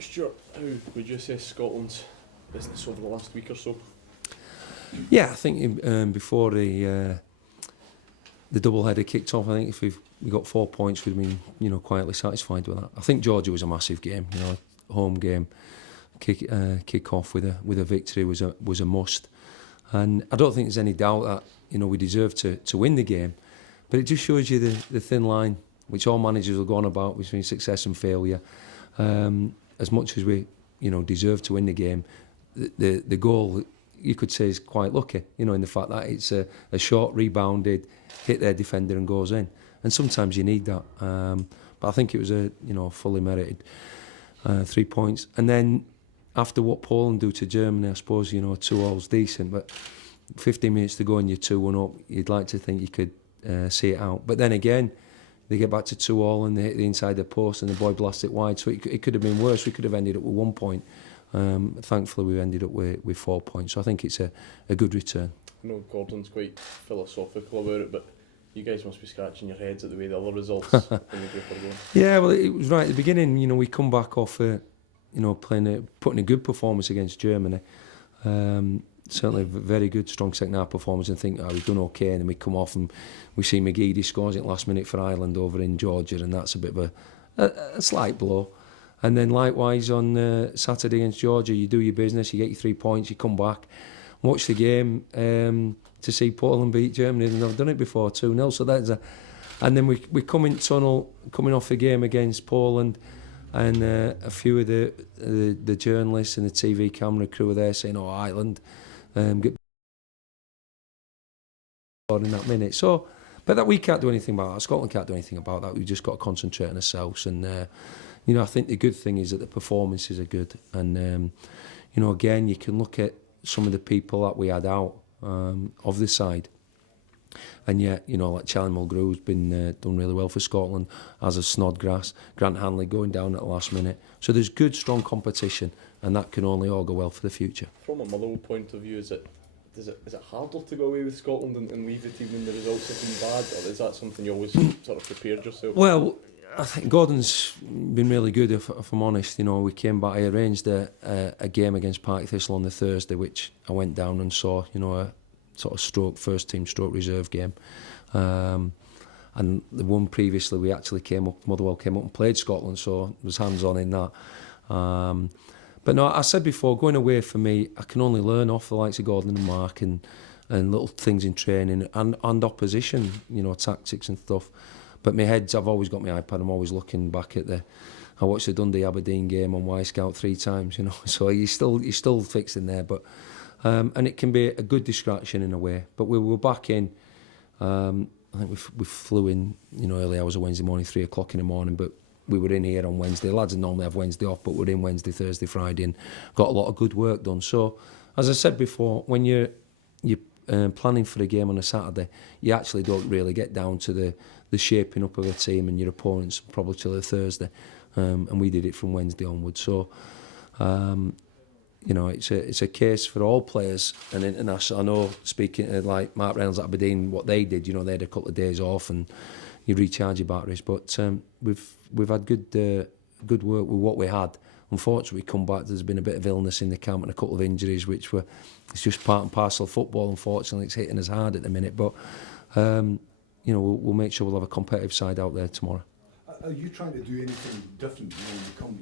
Stuart, how would you assess Scotland's business over the last week or so? Yeah, I think before the double header kicked off, I think if we got 4 points, we'd been quietly satisfied with that. I think Georgia was a massive game, home game, kick off with a victory was a must, and I don't think there's any doubt that we deserve to win the game, but it just shows you the thin line which all managers will go on about between success and failure. As much as we deserve to win the game, the goal, you could say, is quite lucky, in the fact that it's a short rebounded, hit their defender and goes in. And sometimes you need that. But I think it was a fully merited 3 points. And then after what Poland do to Germany, I suppose 2-all's decent, but 15 minutes to go and you're 2-1 up, you'd like to think you could see it out. But then again, they get back to 2-all and they hit the inside the post and the boy blasts it wide. So it could have been worse. We could have ended up with 1 point. Thankfully, we ended up with 4 points. So I think it's a good return. I know Gordon's quite philosophical about it, but you guys must be scratching your heads at the way the other results in the group are going. Yeah, well, it was right at the beginning. We come back off, putting a good performance against Germany. Certainly a very good, strong second half performance, and think we've done okay. And then we come off and we see McGeady scores it last minute for Ireland over in Georgia, and that's a bit of a slight blow. And then likewise on Saturday against Georgia, you do your business, you get your 3 points, you come back, watch the game to see Poland beat Germany. They've never done it before, 2-0. So that's and then we come in tunnel, coming off the game against Poland, and a few of the journalists and the TV camera crew are there saying, "Oh, Ireland get in that minute." So, but that we can't do anything about that. Scotland can't do anything about that. We've just got to concentrate on ourselves. And I think the good thing is that the performances are good. And again, you can look at some of the people that we had out of the side, and yet like Charlie Mulgrew's been done really well for Scotland, as a Snodgrass, Grant Hanley going down at the last minute. So there's good, strong competition, and that can only all go well for the future. From a Motherwell point of view, is it harder to go away with Scotland and leave the team when the results have been bad, or is that something you always sort of prepared yourself? Well, I think Gordon's been really good, if I'm honest. We came back, I arranged a game against Partick Thistle on the Thursday, which I went down and saw, a sort of first team reserve game. And the one previously, we actually Motherwell came up and played Scotland, so I was hands-on in that. But no, I said before, going away for me, I can only learn off the likes of Gordon and Mark and little things in training and opposition, tactics and stuff. But my head's, I've always got my iPad, I'm always looking back at I watched the Dundee Aberdeen game on Y-Scout 3 times, so you're still fixed in there. But and it can be a good distraction in a way. But we were back in, I think we flew in, early hours of Wednesday morning, 3 o'clock in the morning, but we were in here on Wednesday. The lads normally have Wednesday off, but we're in Wednesday, Thursday, Friday, and got a lot of good work done. So, as I said before, when you're planning for a game on a Saturday, you actually don't really get down to the shaping up of a team and your opponents probably till the Thursday, and we did it from Wednesday onwards. So, it's a case for all players and international. I know, speaking like Mark Reynolds at Aberdeen, what they did, they had a couple of days off and you recharge your batteries. But we've had good work with what we had. Unfortunately, we come back, there's been a bit of illness in the camp and a couple of injuries, it's just part and parcel of football. Unfortunately, it's hitting us hard at the minute. But we'll make sure we'll have a competitive side out there tomorrow. Are you trying to do anything different?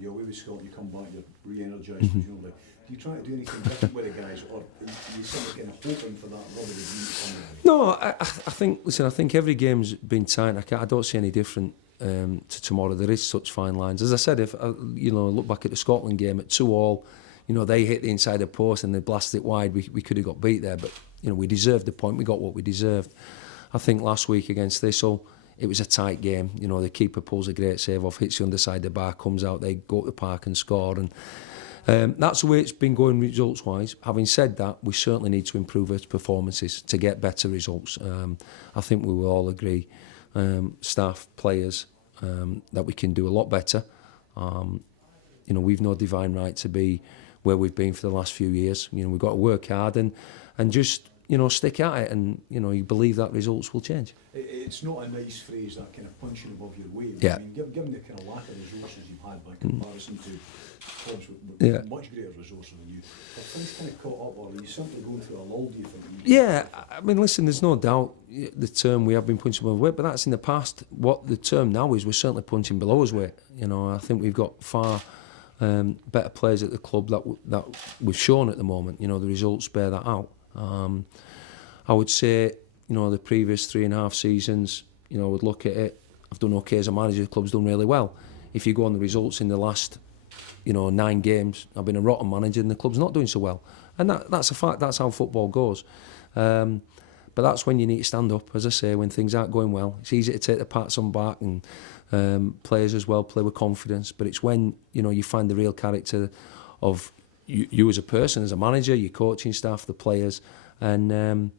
You're away with Scotland, you come back, you're re-energised, presumably. Do you try to do anything different with the guys, or are you simply kind of hoping for that rubber to beat? No, I think every game's been tight. I don't see any different to tomorrow. There is such fine lines. As I said, if I look back at the Scotland game at 2-all, they hit the inside the post and they blasted it wide. We could have got beat there, but we deserved the point. We got what we deserved. I think last week against Thistle, it was a tight game. The keeper pulls a great save off, hits the underside of the bar, comes out, they go to the park and score. And that's the way it's been going results-wise. Having said that, we certainly need to improve our performances to get better results. I think we will all agree, staff, players, that we can do a lot better. We've no divine right to be where we've been for the last few years. We've got to work hard and just you know, stick at it, and you know, you believe that results will change. It's not a nice phrase, that kind of punching above your weight. Yeah. I mean, given the kind of lack of resources you've had by comparison to clubs with much greater resources than you, have things kind of caught up, or are you simply going through a lull, do you think? Yeah, I mean, listen, there's no doubt the term we have been punching above weight, but that's in the past. What the term now is, we're certainly punching below his weight. You know, I think we've got far better players at the club that we've shown at the moment. You know, the results bear that out. I would say, you know, the previous 3.5 seasons, you know, I would look at it, I've done okay as a manager, the club's done really well. If you go on the results in the last, you know, 9 games, I've been a rotten manager and the club's not doing so well. And that's a fact, that's how football goes. But that's when you need to stand up, as I say, when things aren't going well. It's easy to take the pats on back, and players as well play with confidence, but it's when, you know, you find the real character of you as a person, as a manager, your coaching staff, the players, and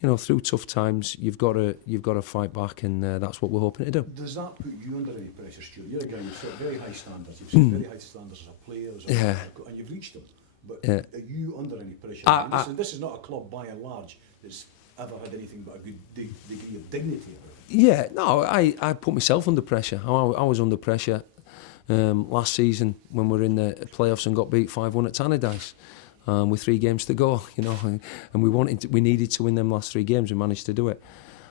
you know, through tough times, you've got to fight back, and that's what we're hoping to do. Does that put you under any pressure, Stuart? You're a guy who's set very high standards. You've set very high standards as a player, and you've reached them. But are you under any pressure? I mean, this is not a club, by and large, that's ever had anything but a good degree of dignity about it. Yeah, no, I put myself under pressure. I was under pressure last season when we were in the playoffs and got beat 5-1 at MATCHDAYS. With 3 games to go, you know, and we needed to win them last 3 games. We managed to do it.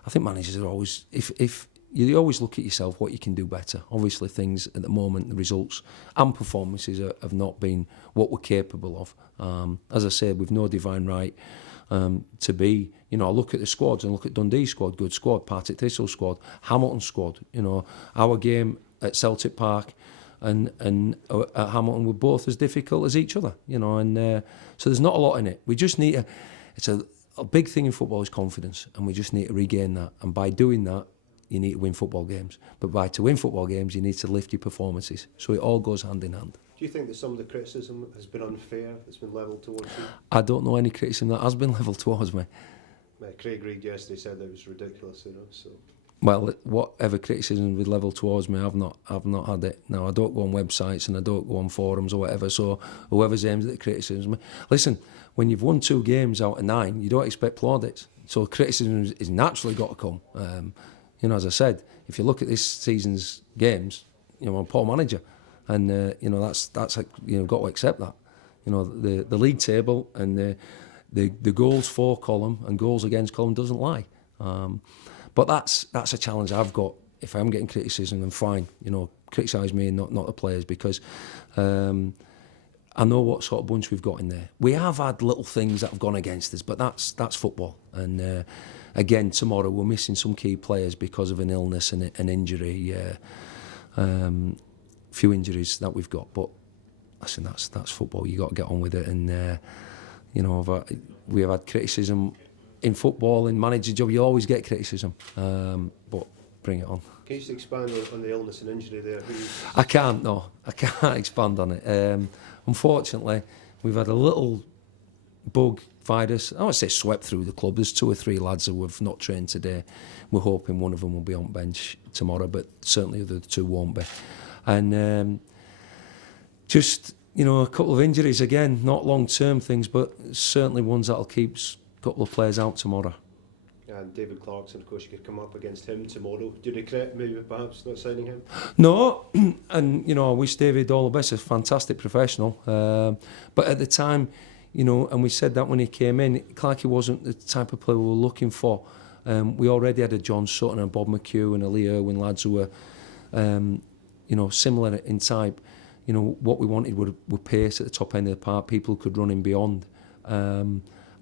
I think managers are always, if you always look at yourself, what you can do better. Obviously, things at the moment, the results and performances have not been what we're capable of. As I said, we've no divine right to be. You know, I look at the squads and look at Dundee squad, good squad, Partick Thistle squad, Hamilton squad. You know, our game at Celtic Park and at Hamilton were both as difficult as each other, you know, and so there's not a lot in it. We just need it's a big thing in football is confidence, and we just need to regain that, and by doing that, you need to win football games. But to win football games, you need to lift your performances, so it all goes hand in hand. Do you think that some of the criticism has been unfair, that's been levelled towards you? I don't know any criticism that has been levelled towards me. Craig Reid yesterday said that it was ridiculous, you know, so... Well, whatever criticism was levelled towards me, I've not had it. Now, I don't go on websites and I don't go on forums or whatever, so whoever's aimed at the criticism... Listen, when you've won 2 games out of 9, you don't expect plaudits, so criticism is naturally got to come. You know, as I said, if you look at this season's games, you know, I'm a poor manager, and you know, that's you know, got to accept that. You know, the league table and the goals for column and goals against column doesn't lie. But that's a challenge I've got. If I'm getting criticism, then fine. You know, criticise me and not the players, because I know what sort of bunch we've got in there. We have had little things that have gone against us, but that's football. And again, tomorrow we're missing some key players because of an illness and an injury. Few injuries that we've got, but listen, that's football. You got to get on with it. And you know, we have had criticism. In football, in manager job, you always get criticism, but bring it on. Can you just expand on the illness and injury there? I can't expand on it. Unfortunately, we've had a little bug virus, I would say swept through the club. There's 2 or 3 lads who have not trained today. We're hoping one of them will be on bench tomorrow, but certainly the 2 won't be. And just, you know, a couple of injuries, again, not long-term things, but certainly ones that'll keep couple of players out tomorrow. And David Clarkson, of course, you could come up against him tomorrow. Do you regret maybe perhaps not signing him? No, and you know, I wish David all the best. He's a fantastic professional, but at the time, you know, and we said that when he came in, Clarkey wasn't the type of player we were looking for. We already had a John Sutton and Bob McHugh and a Lee Irwin, lads who were, you know, similar in type. You know, what we wanted were pace at the top end of the park, people who could run in beyond.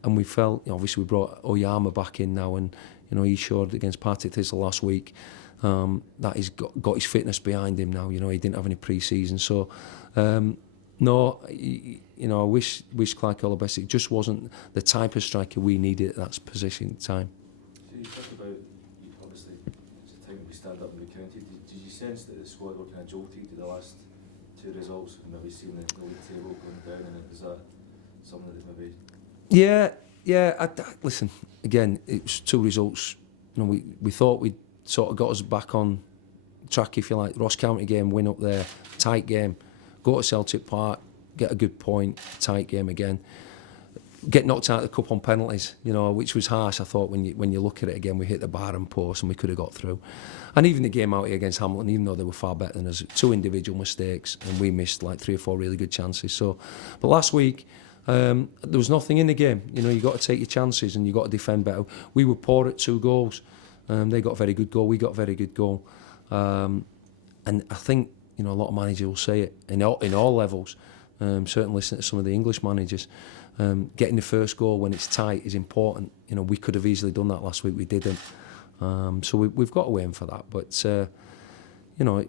And we felt, you know, obviously we brought Oyama back in now, and you know, he showed against Partick Thistle last week that he's got his fitness behind him now. You know, he didn't have any pre-season, so no, you know, I wish Clark all the best. It just wasn't the type of striker we needed at that position at the time. So you talk about, obviously, it's the time that we stand up and we counted. Did you sense that the squad were kind of jolted to the last 2 results, and maybe seeing the league table going down, and is that something that maybe... Yeah. Listen, again, it was 2 results. You know, we thought we'd sort of got us back on track, if you like. Ross County game, win up there, tight game. Go to Celtic Park, get a good point, tight game again. get knocked out of the cup on penalties, you know, which was harsh. I thought when you look at it again, we hit the bar and post and we could have got through. And even the game out here against Hamilton, even though they were far better than us, 2 individual mistakes and we missed like 3 or 4 really good chances. So, but last week there was nothing in the game. You know, you got to take your chances and you got to defend better. We were poor at 2 goals. They got a very good goal. We got a very good goal. And I think, you know, a lot of managers will say it in all levels. Certainly listening to some of the English managers. Getting the first goal when it's tight is important. You know, we could have easily done that last week. We didn't. So we've got to aim for that. But, you know,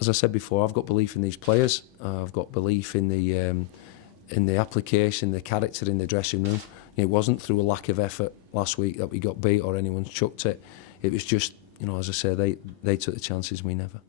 as I said before, I've got belief in these players. I've got belief in the application, the character in the dressing room. It wasn't through a lack of effort last week that we got beat or anyone chucked it. It was just, you know, as I say, they took the chances, we never.